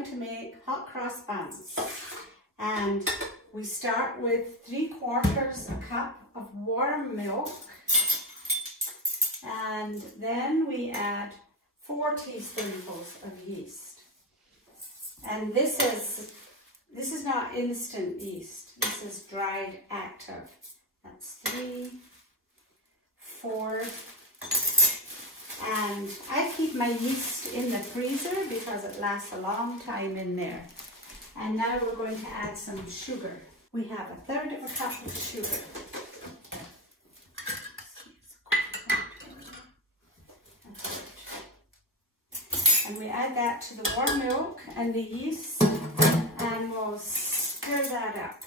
going to make hot cross buns. And we start with 3/4 cup of warm milk. And then we add 4 teaspoonfuls of yeast. And this is not instant yeast. This is dried active. That's 3, 4. And I keep my yeast in the freezer because it lasts a long time in there. And now we're going to add some sugar. We have 1/3 cup of sugar. And we add that to the warm milk and the yeast, and we'll stir that up.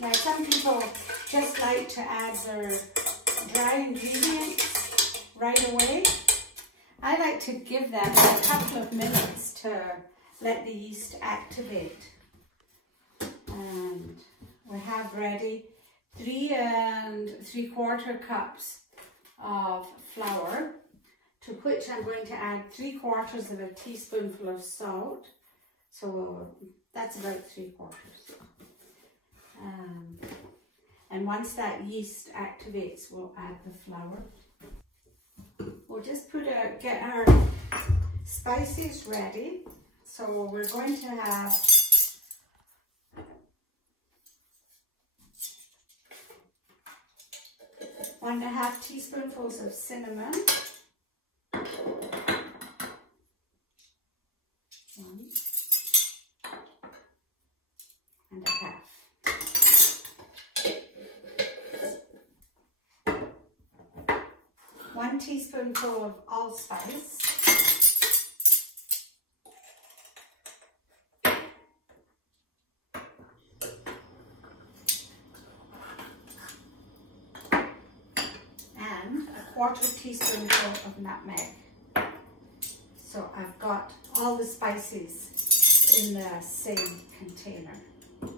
Now some people just like to add their dry ingredients right away. I like to give them a couple of minutes to let the yeast activate. And we have ready 3 3/4 cups of flour, to which I'm going to add 3/4 of a teaspoonful of salt. So that's about 3/4. And once that yeast activates, we'll add the flour. We'll just get our spices ready. So we're going to have one and a half teaspoonfuls of cinnamon. 1 and a half. 1 teaspoonful of allspice. 1/4 teaspoonful of nutmeg. So I've got all the spices in the same container. There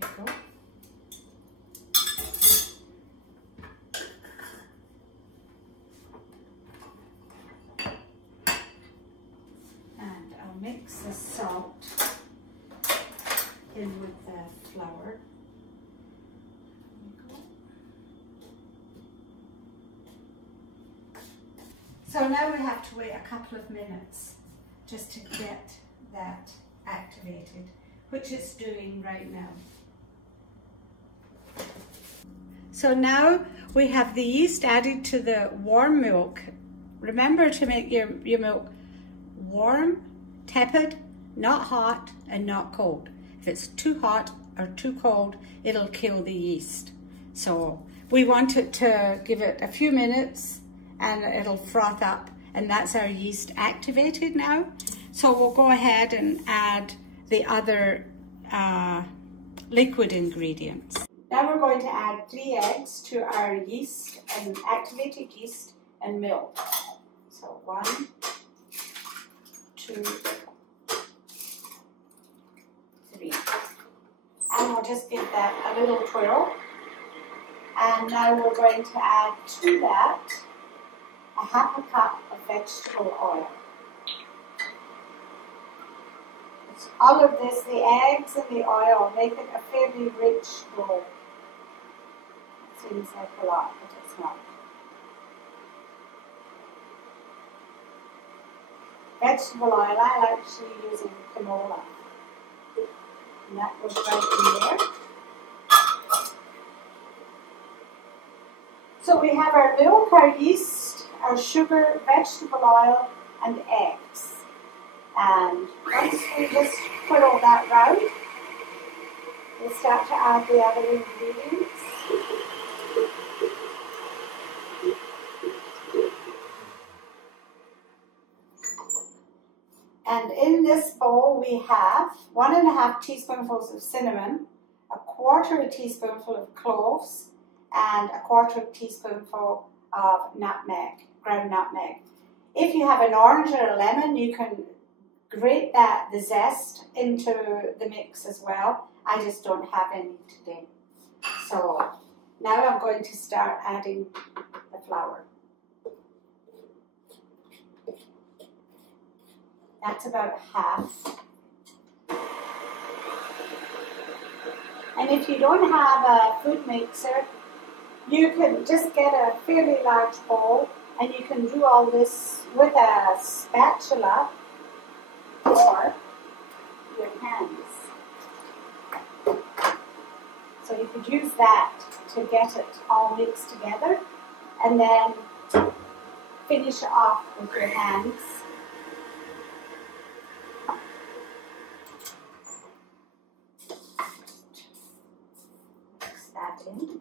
we go. And I'll mix the salt in with the flour. So now we have to wait a couple of minutes just to get that activated, which it's doing right now. So now we have the yeast added to the warm milk. Remember to make your milk warm, tepid, not hot and not cold. If it's too hot or too cold, it'll kill the yeast. So we want it to give it a few minutes and it'll froth up, and that's our yeast activated now. So we'll go ahead and add the other liquid ingredients. Now we're going to add 3 eggs to our yeast and activated yeast and milk. So 1, 2, 3. And we'll just give that a little twirl. And now we're going to add to that 1/2 cup of vegetable oil. All of this, the eggs and the oil, make it a fairly rich dough. It seems like a lot, but it's not. Vegetable oil, I actually using canola. And that goes right in there. So we have our milk, our yeast, our sugar, vegetable oil, and eggs. And once we just put all that round, we start to add the other ingredients. And in this bowl we have 1.5 teaspoonfuls of cinnamon, 1/4 teaspoonful of cloves, and 1/4 teaspoonful of nutmeg, ground nutmeg. If you have an orange or a lemon, you can grate the zest into the mix as well. I just don't have any today. So now I'm going to start adding the flour. That's about half. And if you don't have a food mixer, you can just get a fairly large bowl and you can do all this with a spatula or your hands. So you could use that to get it all mixed together and then finish it off with your hands. Mix that in.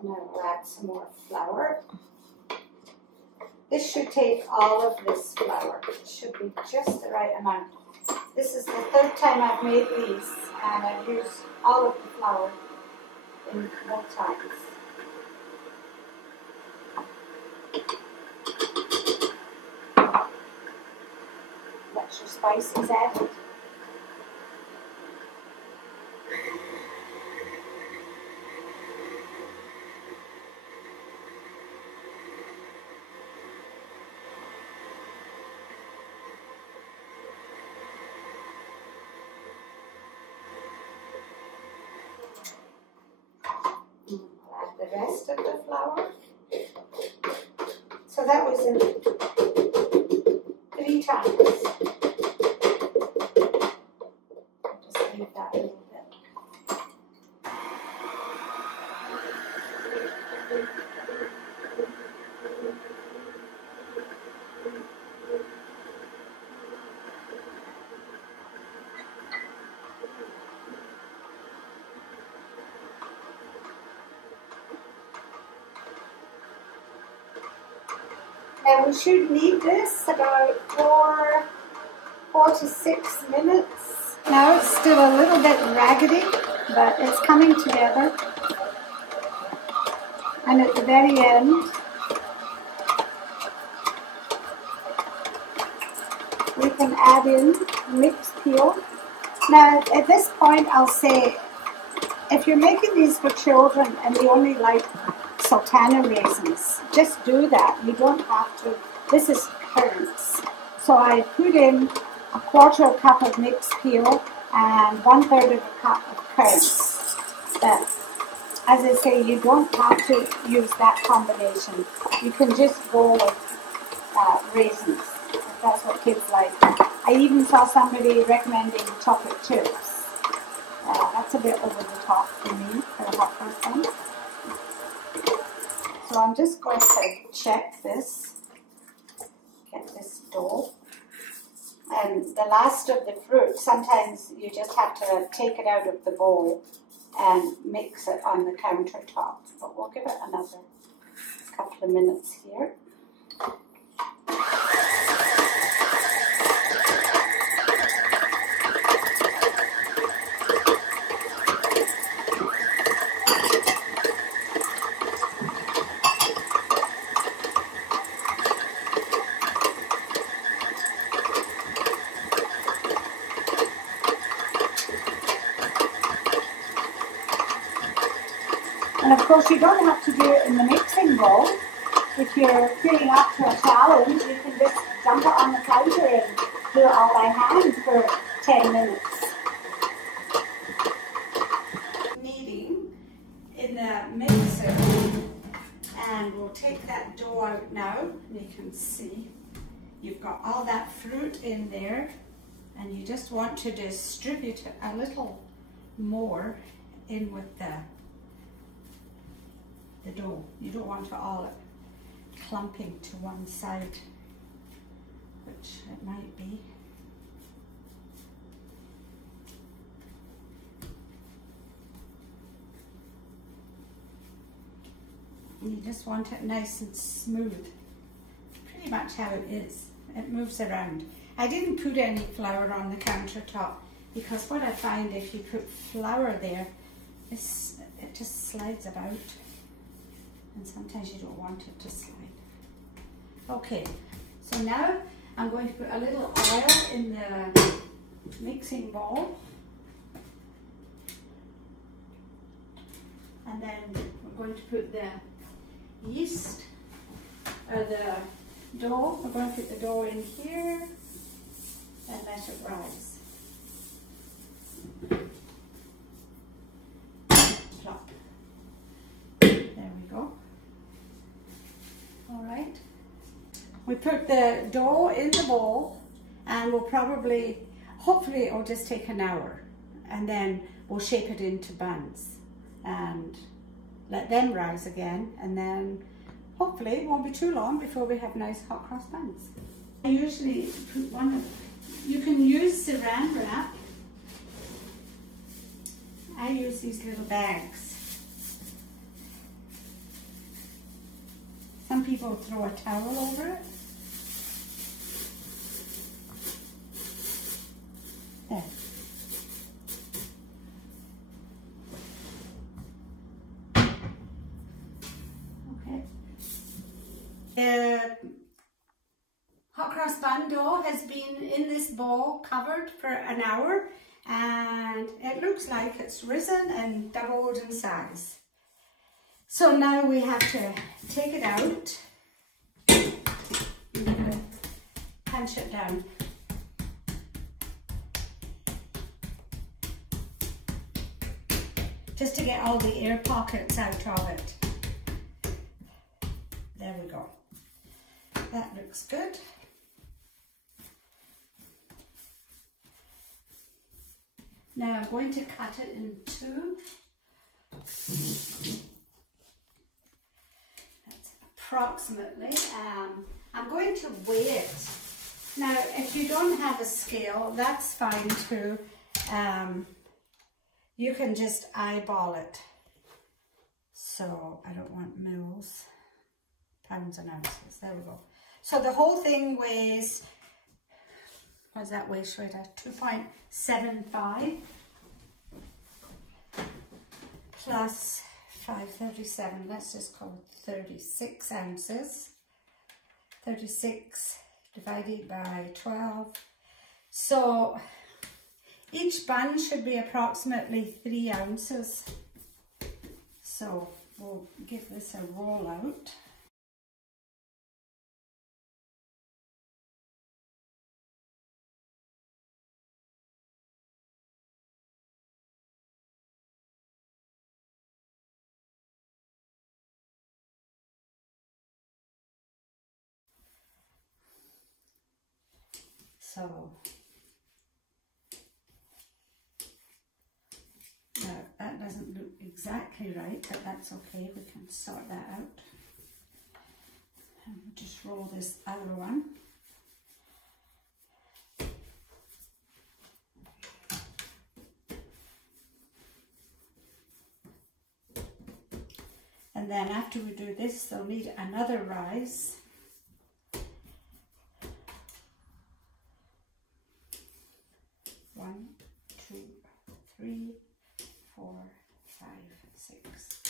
Now we'll add some more flour. This should take all of this flour. It should be just the right amount. This is the third time I've made these and I've used all of the flour in both times. Let your spices added. Add the rest of the flour. So that was in 3 times. Just leave that a little bit. And we should knead this about 4 to 6 minutes. Now it's still a little bit raggedy, but it's coming together. And at the very end, we can add in mixed peel. Now at this point I'll say, if you're making these for children and they only like sultana raisins, just do that. You don't have to. This is currants. So I put in a 1/4 cup of mixed peel and 1/3 of a cup of currants. But as I say, you don't have to use that combination. You can just go with raisins, if that's what kids like. I even saw somebody recommending chocolate chips. That's a bit over the top for me, for a hot person. So I'm just going to check this, get this dough. And the last of the fruit, sometimes you just have to take it out of the bowl and mix it on the countertop. But we'll give it another couple of minutes here. And of course, you don't have to do it in the mixing bowl. If you're feeling up to a challenge, you can just dump it on the counter and do it all by hand for 10 minutes. Kneading in the mixer, and we'll take that dough out now. You can see you've got all that fruit in there, and you just want to distribute it a little more in with the dough. You don't want it all clumping to one side, which it might be. And you just want it nice and smooth. Pretty much how it is. It moves around. I didn't put any flour on the countertop because what I find if you put flour there, it just slides about. And sometimes you don't want it to slide. Okay, so now I'm going to put a little oil in the mixing bowl. And then we're going to put the yeast, or the dough. We're going to put the dough in here and let it rise. Plop. There we go. All right. We put the dough in the bowl, and we'll probably, hopefully it'll just take an hour, and then we'll shape it into buns and let them rise again, and then hopefully it won't be too long before we have nice hot cross buns. I usually put one of them. You can use saran wrap. I use these little bags. Some people throw a towel over it. There. Okay. The hot cross bun dough has been in this bowl covered for an hour, and it looks like it's risen and doubled in size. So now we have to take it out and punch it down. Just to get all the air pockets out of it. There we go. That looks good. Now I'm going to cut it in two. That's approximately. I'm going to weigh it. Now, if you don't have a scale, that's fine too. You can just eyeball it. So I don't want mils, pounds and ounces. There we go. So the whole thing weighs, what does that weigh, Shweta? 2.75 plus 537. Let's just call it 36 ounces. 36 divided by 12. So each bun should be approximately 3 ounces. So we'll give this a roll out. So now that doesn't look exactly right, but that's okay. We can sort that out. And we'll just roll this other one. And then after we do this, they'll need another rise. One, two, three, 4, 5, 6.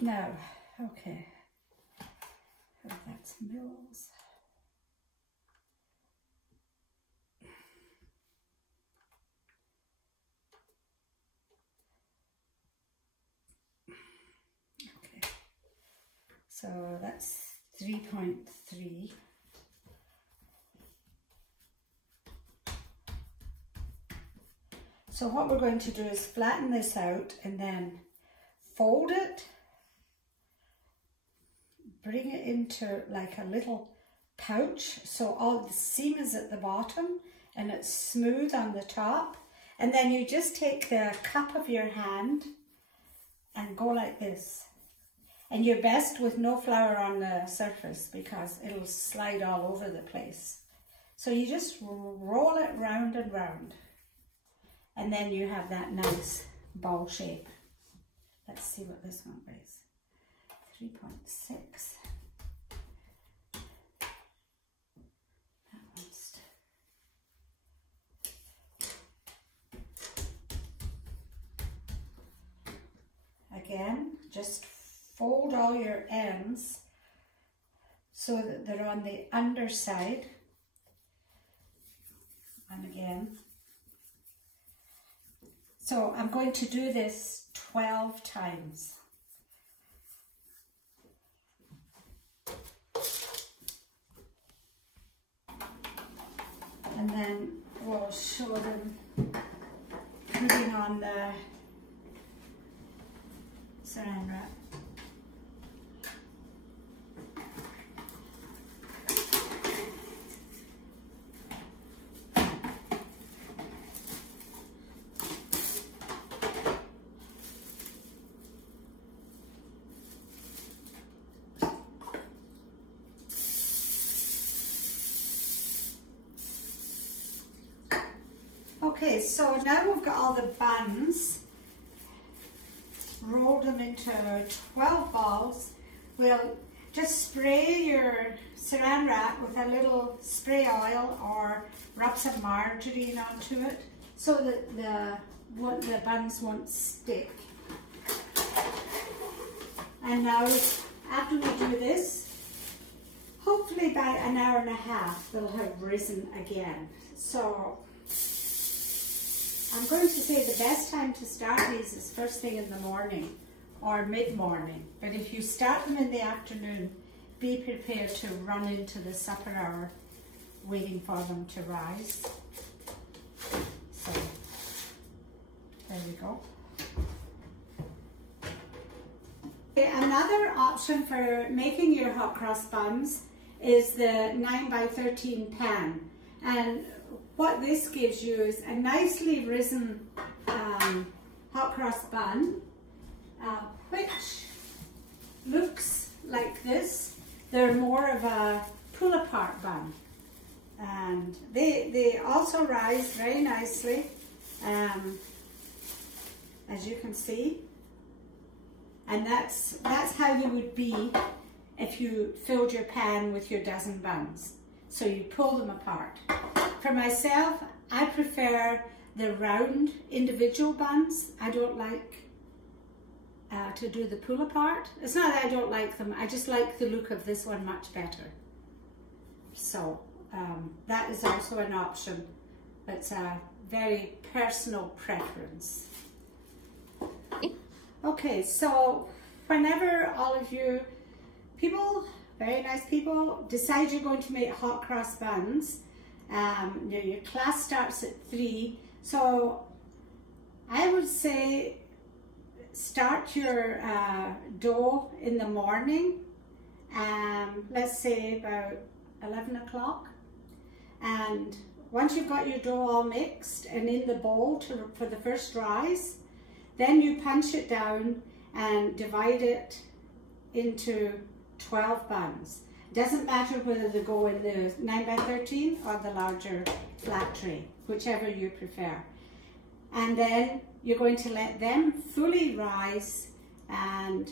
Now, okay. Oh, that's mils. Okay. So that's 3.3. So what we're going to do is flatten this out and then fold it, bring it into like a little pouch so all the seam is at the bottom and it's smooth on the top, and then you just take the cup of your hand and go like this, and you're best with no flour on the surface because it'll slide all over the place. So you just roll it round and round. And then you have that nice ball shape. Let's see what this one weighs. 3.6. That one's. Again, just fold all your ends so that they're on the underside. And again. So I'm going to do this 12 times. And then we'll show them putting on the saran wrap. Okay, so now we've got all the buns, roll them into 12 balls. We'll just spray your saran wrap with a little spray oil or rub some margarine onto it so that the buns won't stick. And now, after we do this, hopefully by an hour and a half they'll have risen again. So I'm going to say the best time to start these is first thing in the morning or mid-morning. But if you start them in the afternoon, be prepared to run into the supper hour waiting for them to rise. So, there we go. Okay, another option for making your hot cross buns is the 9x13 pan. And what this gives you is a nicely risen hot cross bun, which looks like this. They're more of a pull-apart bun, and they also rise very nicely, as you can see. And that's how you would be if you filled your pan with your dozen buns. So you pull them apart. For myself, I prefer the round individual buns. I don't like to do the pull apart. It's not that I don't like them, I just like the look of this one much better. So that is also an option. It's a very personal preference. Okay, so whenever all of you people, very nice people, decide you're going to make hot cross buns, your class starts at 3, so I would say start your dough in the morning, let's say about 11 o'clock, and once you've got your dough all mixed and in the bowl for the first rise, then you punch it down and divide it into 12 buns. Doesn't matter whether they go in the 9x13 or the larger flat tray, whichever you prefer. And then you're going to let them fully rise and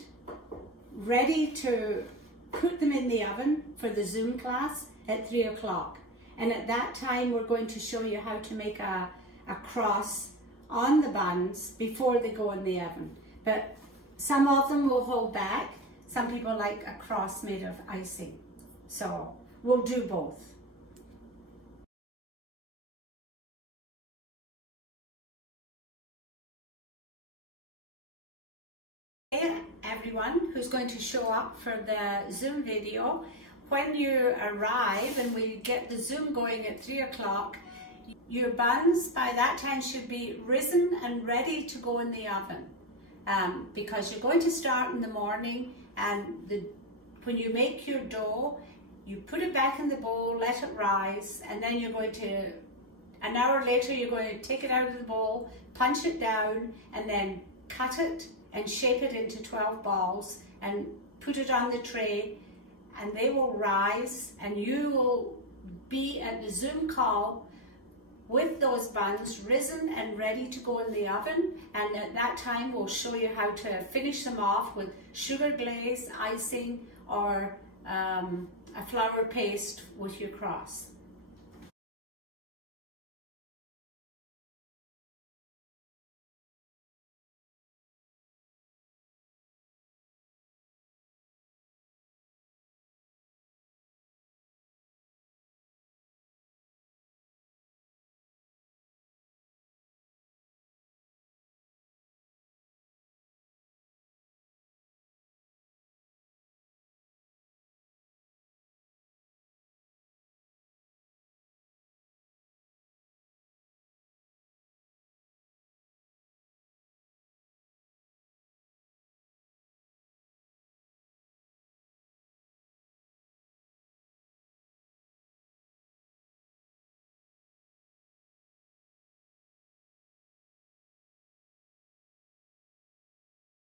ready to put them in the oven for the Zoom class at 3 o'clock. And at that time, we're going to show you how to make a cross on the buns before they go in the oven. But some of them will hold back. Some people like a cross made of icing. So we'll do both. Hey everyone who's going to show up for the Zoom video. When you arrive and we get the Zoom going at 3 o'clock, your buns by that time should be risen and ready to go in the oven. Because you're going to start in the morning, and when you make your dough, you put it back in the bowl, let it rise, and then you're going to, an hour later, you're going to take it out of the bowl, punch it down, and then cut it and shape it into 12 balls and put it on the tray, and they will rise, and you will be at the Zoom call with those buns risen and ready to go in the oven. And at that time we'll show you how to finish them off with sugar glaze, icing, or a flour paste with your cross.